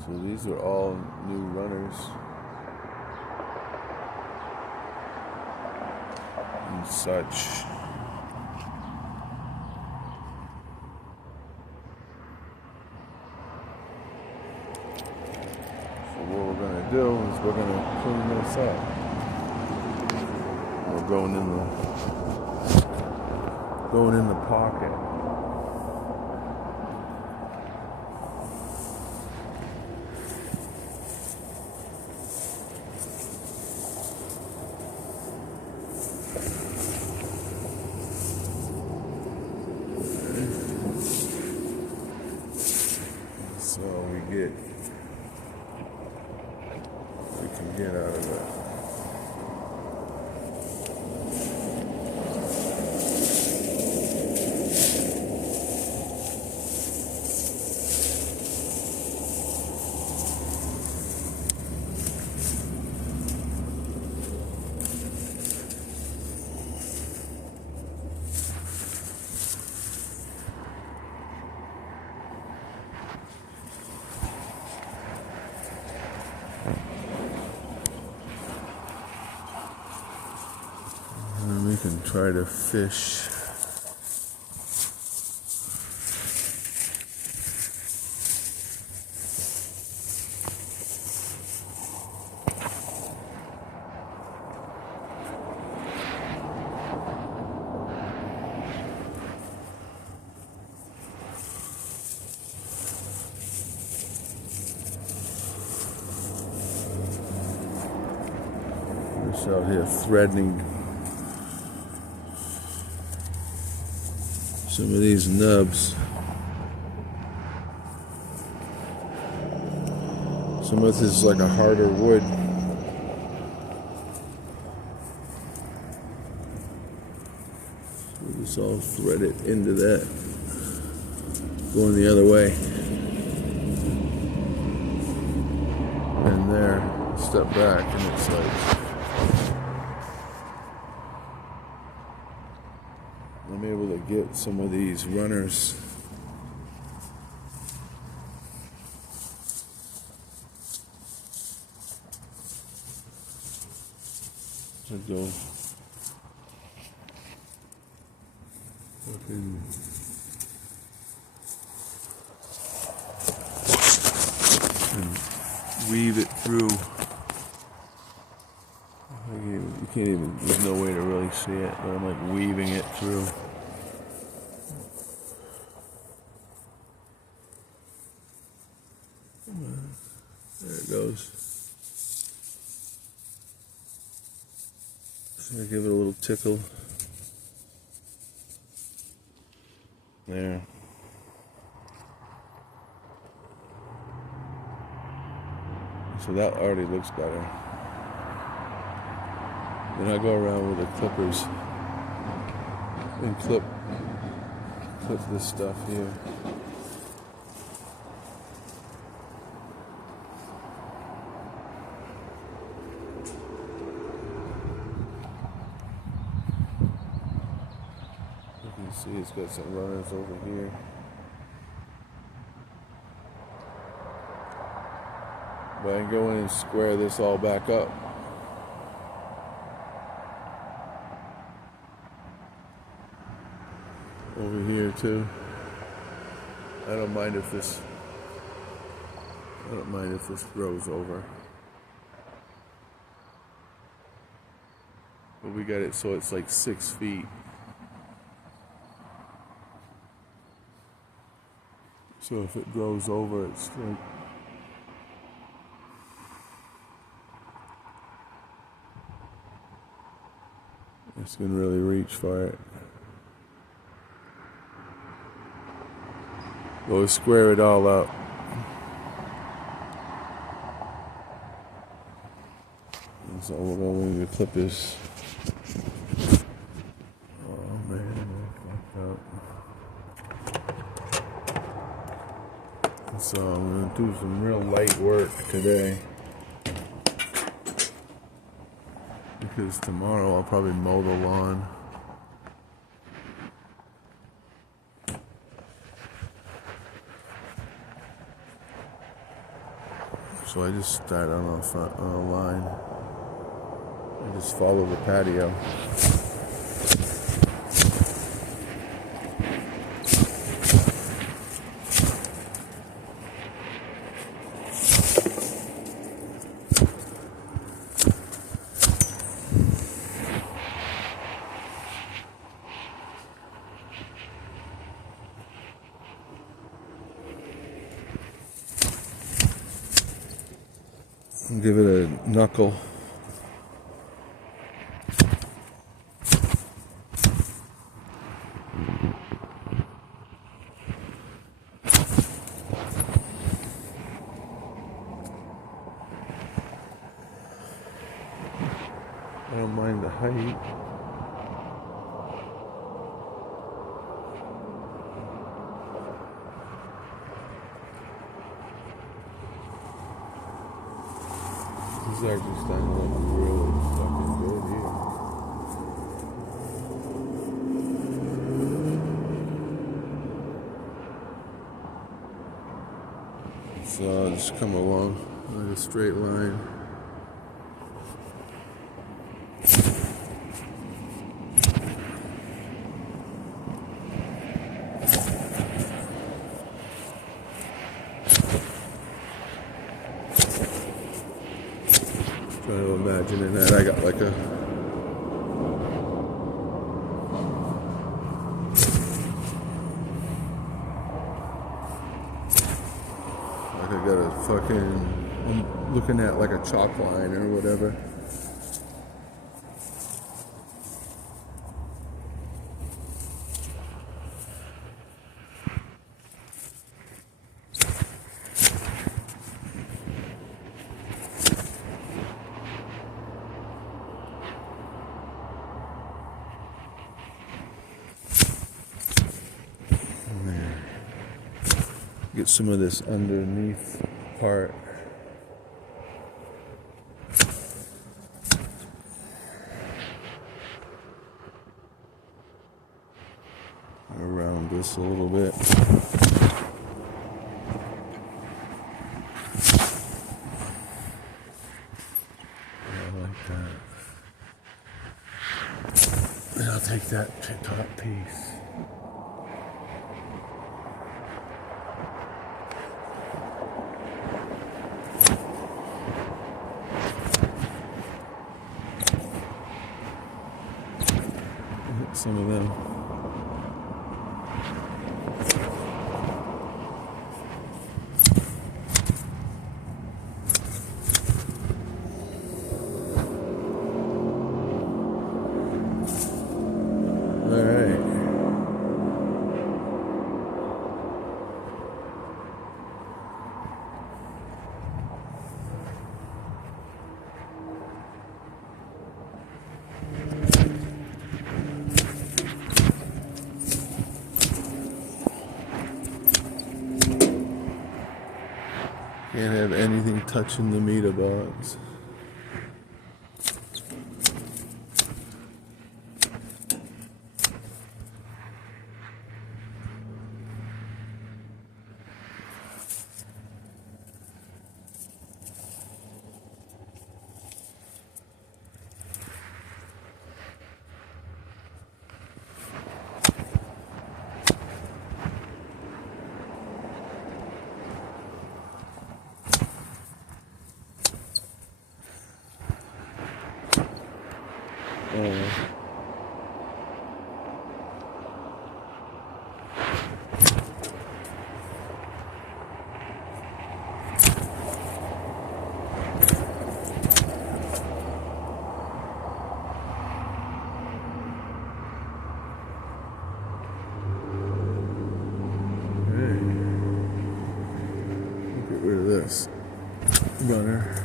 So these are all new runners and such. So what we're going to do is we're going to clean this up. We're going in the pocket. So we can get out of it. And we can try to fish. Just out here threading some of these nubs. Some of this is like a harder wood. So we just all thread it into that. Going the other way. And there, step back, and it's like I'm able to get some of these runners. To go fucking and weave it through. You can't even, there's no way to really see it, but I'm like weaving it through. There it goes. So I give it a little tickle. There. So that already looks better. Then I go around with the clippers and clip this stuff here. You can see it's got some runners over here. But I can go in and square this all back up. Over here too. I don't mind if this grows over. But we got it so it's like 6 feet. So if it grows over, it's like it's gonna really reach for it. We'll square it all up. And so we're going to clip this. Oh man, I fucked up. And so I'm going to do some real light work today. Because tomorrow I'll probably mow the lawn. So I just start on a line. I just follow the patio. Give it a knuckle. I don't mind the height. These are just starting to look really fucking good here. So I'll just come along like a straight line. Trying to imagine in that I got like a I'm looking at like a chalk line or whatever. Get some of this underneath part. Around this a little bit. I like that. And I'll take that top piece. Some of them. All right. Can't have anything touching the meter box. Get rid of this gunner.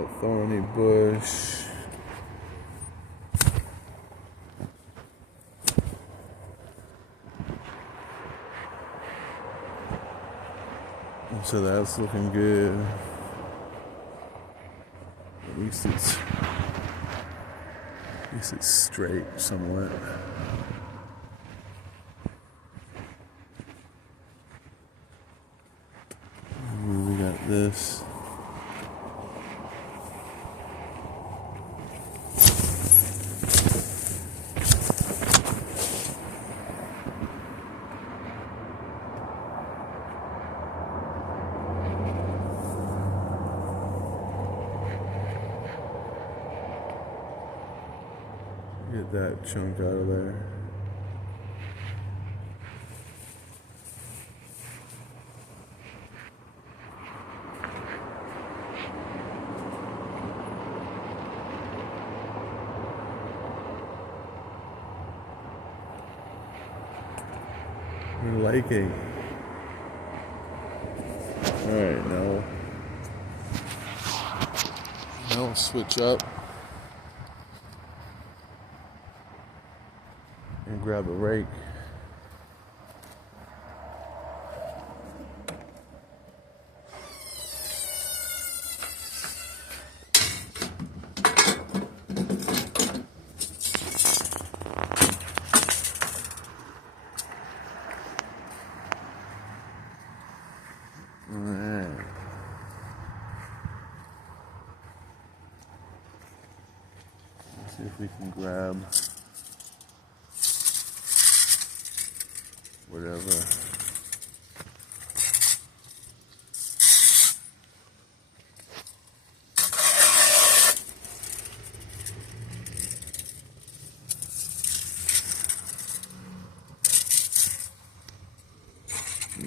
that thorny bush. So that's looking good. At least it's straight somewhat. And we got this. Get that chunk out of there. We're liking. Alright, now we'll switch up and grab a rake. Alright. Let's see if we can grab whatever.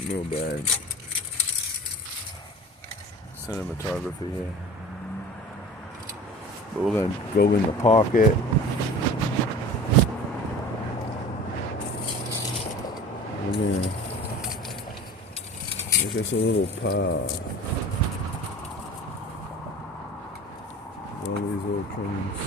No bad. Cinematography here. But we're gonna go in the pocket. We're gonna make us a little pile. All these little trimmings.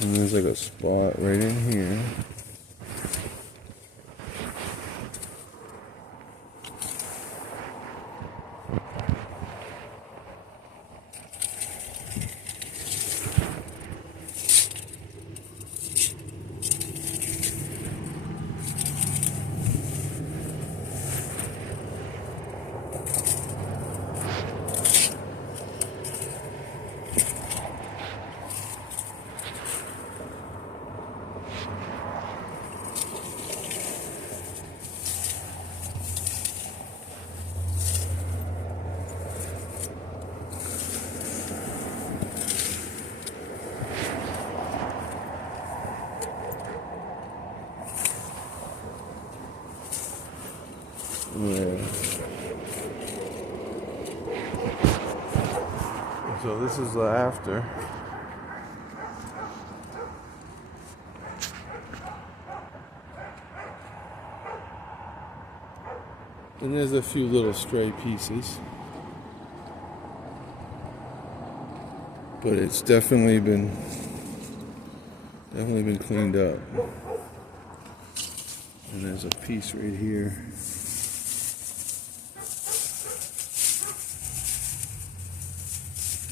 And there's like a spot right in here. Yeah. So this is the after. And there's a few little stray pieces. But it's definitely been cleaned up. And there's a piece right here.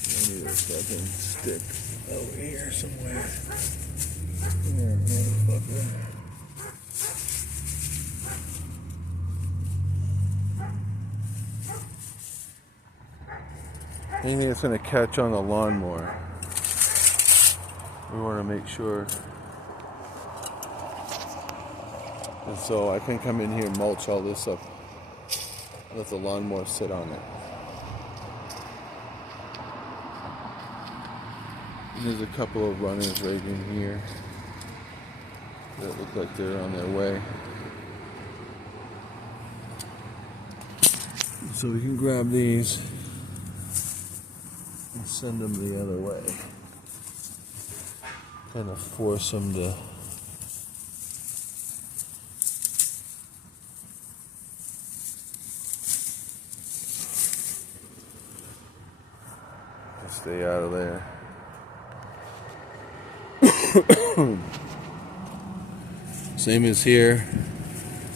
I need a fucking stick over here somewhere. There, motherfucker. Anything that's gonna catch on the lawnmower, we want to make sure And so I can come in here and mulch all this up. Let the lawnmower sit on it. And there's a couple of runners right in here that look like they're on their way. So we can grab these and send them the other way. Kind of force them to stay out of there. Same as here,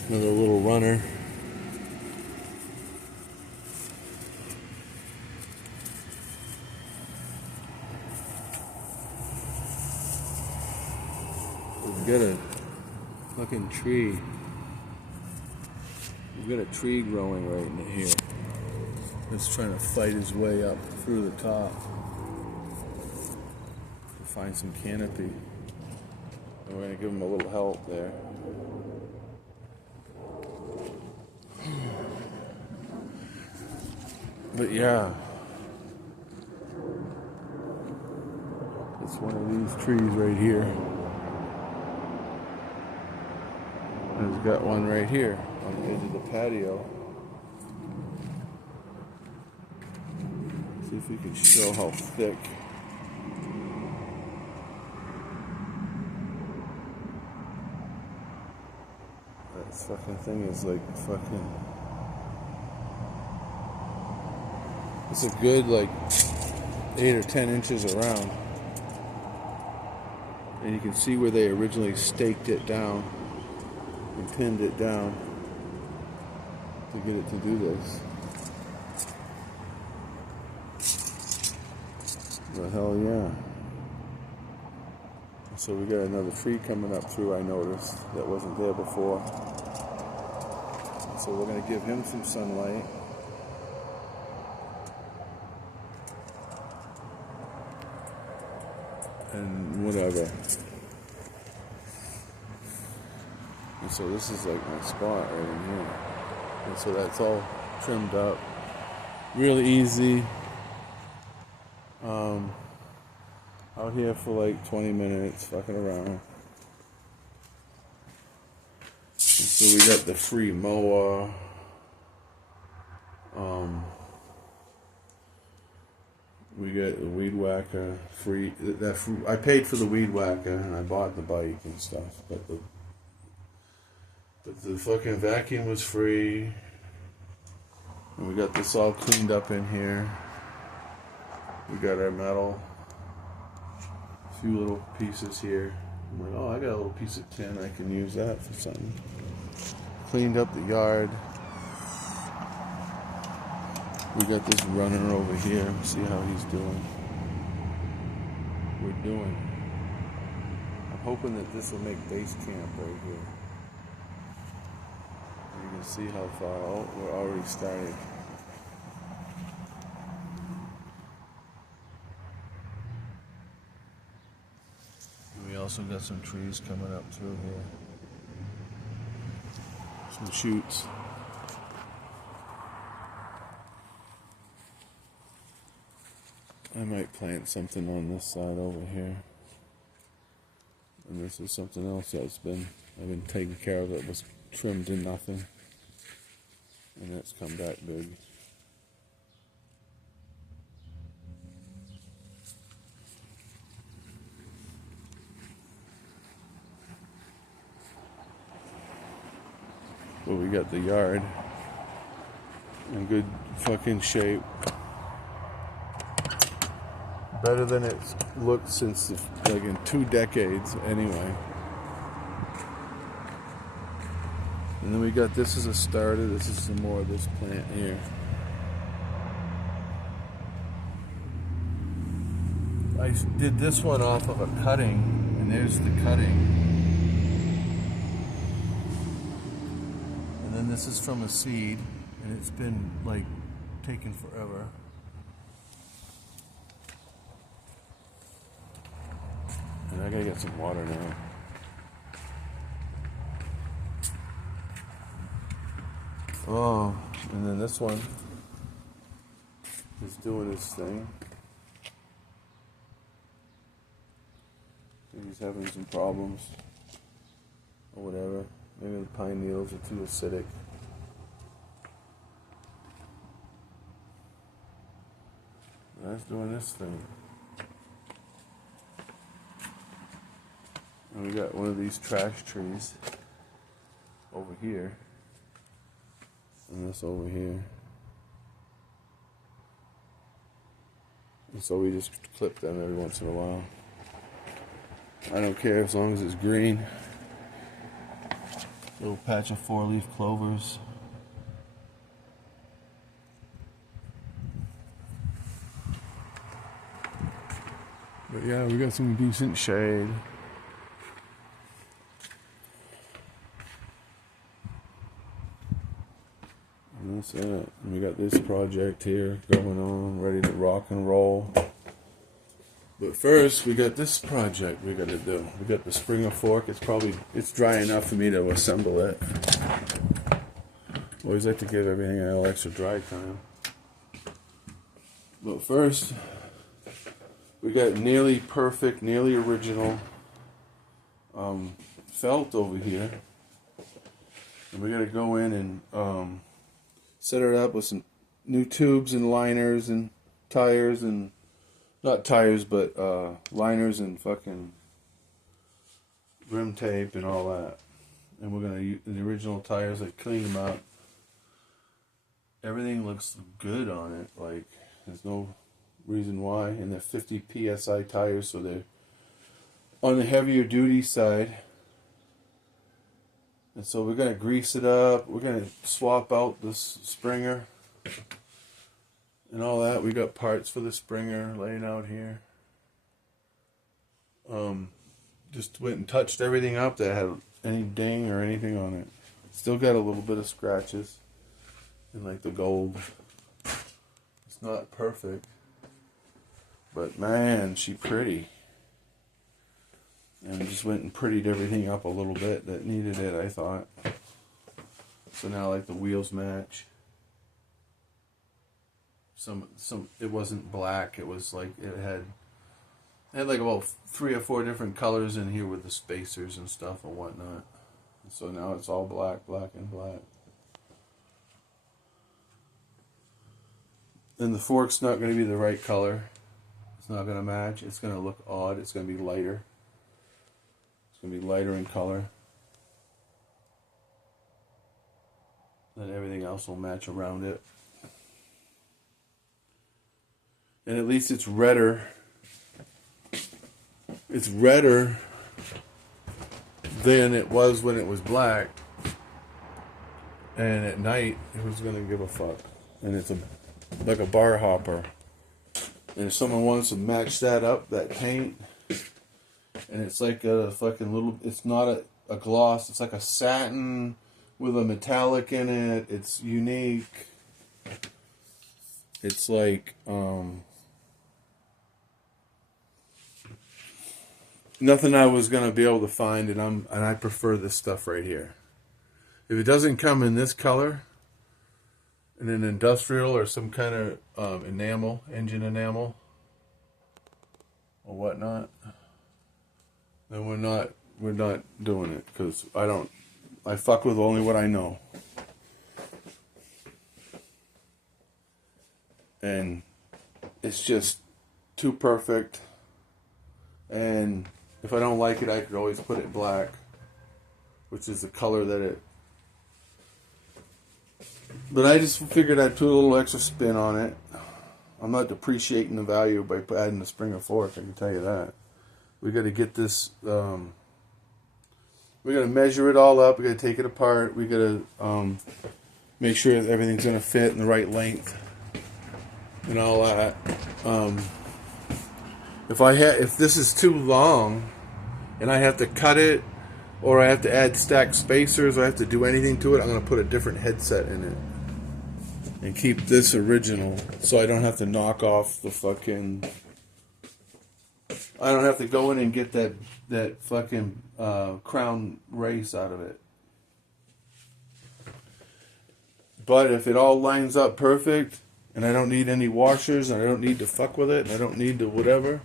another little runner. We've got a fucking tree. We've got a tree growing right in here. It's trying to fight his way up through the top to find some canopy. And we're going to give him a little help there. But yeah, it's one of these trees right here. And we've got one right here on the edge of the patio. See if we can show how thick. This fucking thing is like fucking. It's a good like 8 or 10 inches around. And you can see where they originally staked it down and pinned it down to get it to do this. The hell yeah. So we got another tree coming up through, I noticed, that wasn't there before. So we're going to give him some sunlight. And whatever. And so this is like my spot right in here. And so that's all trimmed up. Really easy. Out here for like 20 minutes, fucking around. And so we got the free mower. We got the weed whacker free. I paid for the weed whacker and I bought the bike and stuff, but the fucking vacuum was free. And we got this all cleaned up in here. We got our metal. A few little pieces here. I'm like, oh, I got a little piece of tin. I can use that for something. Cleaned up the yard. We got this runner over here. See how he's doing. We're doing. I'm hoping that this will make base camp right here. You can see how far. Oh, we're already started. We also got some trees coming up through here. Some shoots. I might plant something on this side over here. And this is something else I've been taking care of. It was trimmed to nothing. And that's come back big. But we got the yard in good fucking shape. Better than it's looked since like in 2 decades anyway. And then we got this as a starter. This is some more of this plant here. I did this one off of a cutting, and there's the cutting. And then this is from a seed, and it's been like taken forever. And I gotta get some water now. Oh, and then this one is doing his thing. He's having some problems or whatever. Maybe the pine needles are too acidic. That's doing this thing. And we got one of these trash trees over here. And this over here. And so we just clip them every once in a while. I don't care as long as it's green. Little patch of 4-leaf clovers. But yeah, we got some decent shade. And that's it. And we got this project here going on, ready to rock and roll. But first, we got this project we got to do. We got the Springer fork. It's dry enough for me to assemble it. Always like to give everything a little extra dry time. But first, we got nearly perfect, nearly original felt over here. And we got to go in and set it up with some new tubes and liners and tires and not tires, but liners and fucking rim tape and all that. And we're gonna use the original tires. I cleaned them out. Everything looks good on it. Like there's no reason why. And they're 50 psi tires, so they're on the heavier duty side. And so we're gonna grease it up. We're gonna swap out this Springer and all that. We got parts for the Springer laying out here. Just went and touched everything up that had any ding or anything on it. Still got a little bit of scratches and like the gold. It's not perfect, but man, she pretty. And just went and prettied everything up a little bit that needed it, I thought. So now like the wheels match. Some it wasn't black. It was like it had like about 3 or 4 different colors in here with the spacers and stuff and whatnot. And so now it's all black, black and black. And the fork's not going to be the right color. It's not going to match. It's going to look odd. It's going to be lighter. It's going to be lighter in color. Then everything else will match around it. And at least it's redder. It's redder than it was when it was black. And at night, who's gonna give a fuck? And it's like a bar hopper. And if someone wants to match that up, that paint, and it's like a fucking little, it's not a gloss, it's like a satin with a metallic in it. It's unique. It's like, nothing I was gonna be able to find, and I prefer this stuff right here. If it doesn't come in this color, in an industrial or some kind of enamel, engine enamel, or whatnot, then we're not doing it, because I fuck with only what I know. And it's just too perfect. And if I don't like it, I could always put it black, which is the color that it... But I just figured I'd put a little extra spin on it. I'm not depreciating the value by adding the Springer fork, I can tell you that. We got to get this... we got to measure it all up. We got to take it apart. We got to make sure that everything's going to fit in the right length and all that. If this is too long and I have to cut it, or I have to add stacked spacers, or I have to do anything to it, I'm going to put a different headset in it and keep this original, so I don't have to knock off the fucking... I don't have to go in and get that fucking crown race out of it. But if it all lines up perfect, and I don't need any washers, and I don't need to fuck with it, and I don't need to whatever,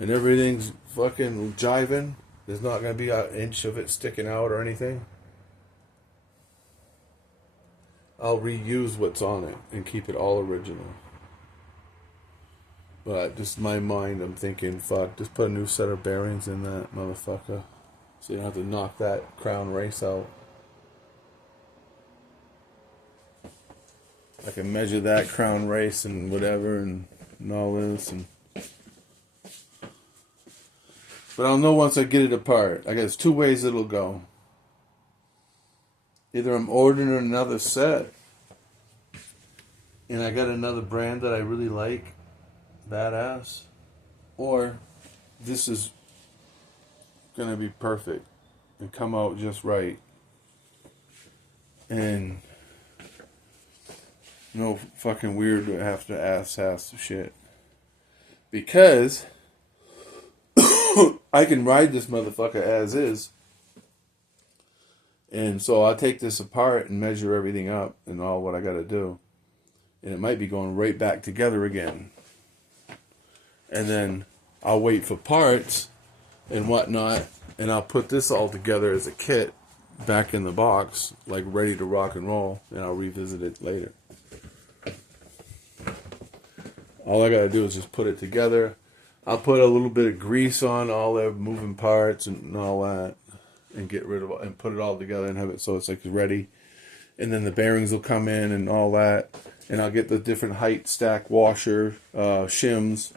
and everything's fucking jiving, there's not going to be an inch of it sticking out or anything, I'll reuse what's on it and keep it all original. But just my mind, I'm thinking, fuck, just put a new set of bearings in that motherfucker, so you don't have to knock that crown race out. I can measure that crown race and whatever and all this. But I'll know once I get it apart. I guess 2 ways it'll go. Either I'm ordering another set and I got another brand that I really like, badass, or this is going to be perfect and come out just right. And no fucking weird to have to ass shit. Because I can ride this motherfucker as is. And so I'll take this apart and measure everything up and all what I got to do. And it might be going right back together again. And then I'll wait for parts and whatnot. And I'll put this all together as a kit back in the box, like ready to rock and roll. And I'll revisit it later. All I gotta do is just put it together. I'll put a little bit of grease on all the moving parts and all that, and get rid of it and put it all together and have it so it's like ready. And then the bearings will come in and all that, and I'll get the different height stack washer, shims,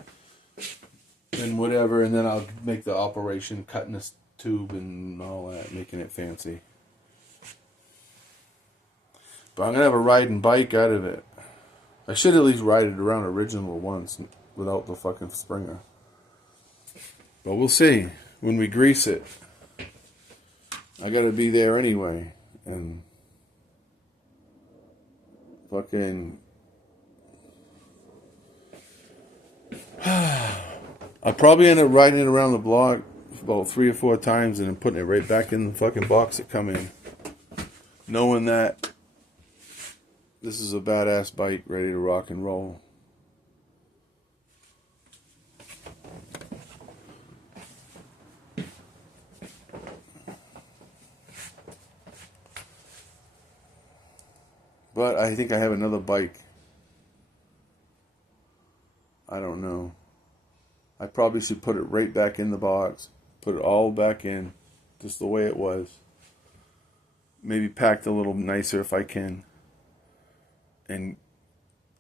and whatever. And then I'll make the operation cutting this tube and all that, making it fancy. But I'm gonna have a riding bike out of it. I should at least ride it around original once without the fucking Springer. But we'll see when we grease it. I gotta be there anyway. And fucking I'll probably end up riding it around the block about 3 or 4 times and then putting it right back in the fucking box it come in. Knowing that this is a badass bike ready to rock and roll. But I think I have another bike. I don't know. I probably should put it right back in the box. Put it all back in. Just the way it was. Maybe packed a little nicer if I can. And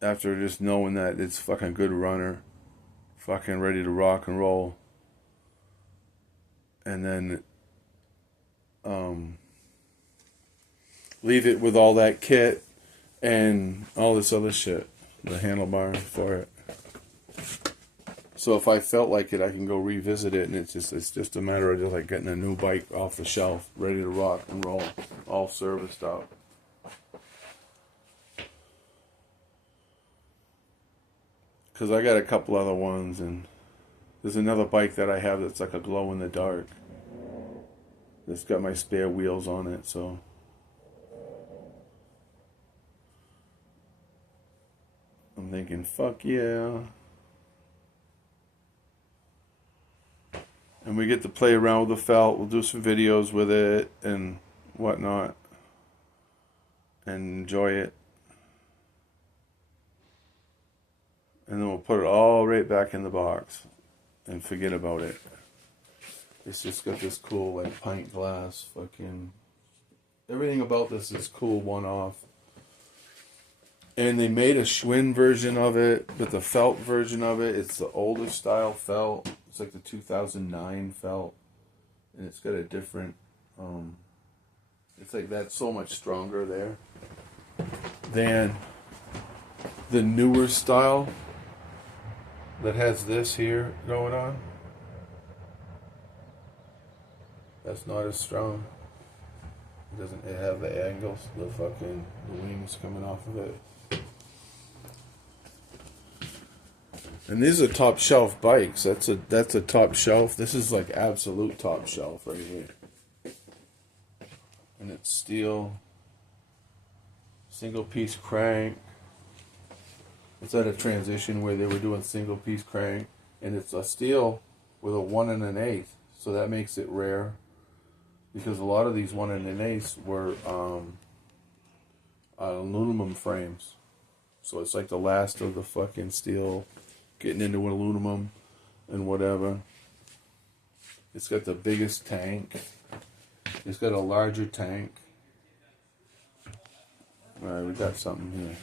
after just knowing that it's fucking good runner, fucking ready to rock and roll, and then leave it with all that kit and all this other shit, the handlebar for it. So if I felt like it, I can go revisit it, and it's just a matter of just like getting a new bike off the shelf, ready to rock and roll, all serviced out. Because I got a couple other ones, and there's another bike that I have that's like a glow in the dark. It's got my spare wheels on it, so I'm thinking, fuck yeah. And we get to play around with the felt. We'll do some videos with it and whatnot, and enjoy it. And then we'll put it all right back in the box and forget about it. It's just got this cool like pint glass fucking... Everything about this is cool one-off. And they made a Schwinn version of it, but the felt version of it, it's the older style felt. It's like the 2009 felt. And it's got a different... it's like that's so much stronger there than the newer style that has this here going on. That's not as strong. It doesn't have the angles, the wings coming off of it. And these are top shelf bikes. That's a top shelf. This is like absolute top shelf right here. And it's steel. Single piece crank. It's at a transition where they were doing single piece crank, and it's a steel with a 1 1/8, so that makes it rare, because a lot of these 1 1/8 were aluminum frames. So it's like the last of the fucking steel getting into aluminum and whatever. It's got the biggest tank. It's got a larger tank. Alright, we got something here.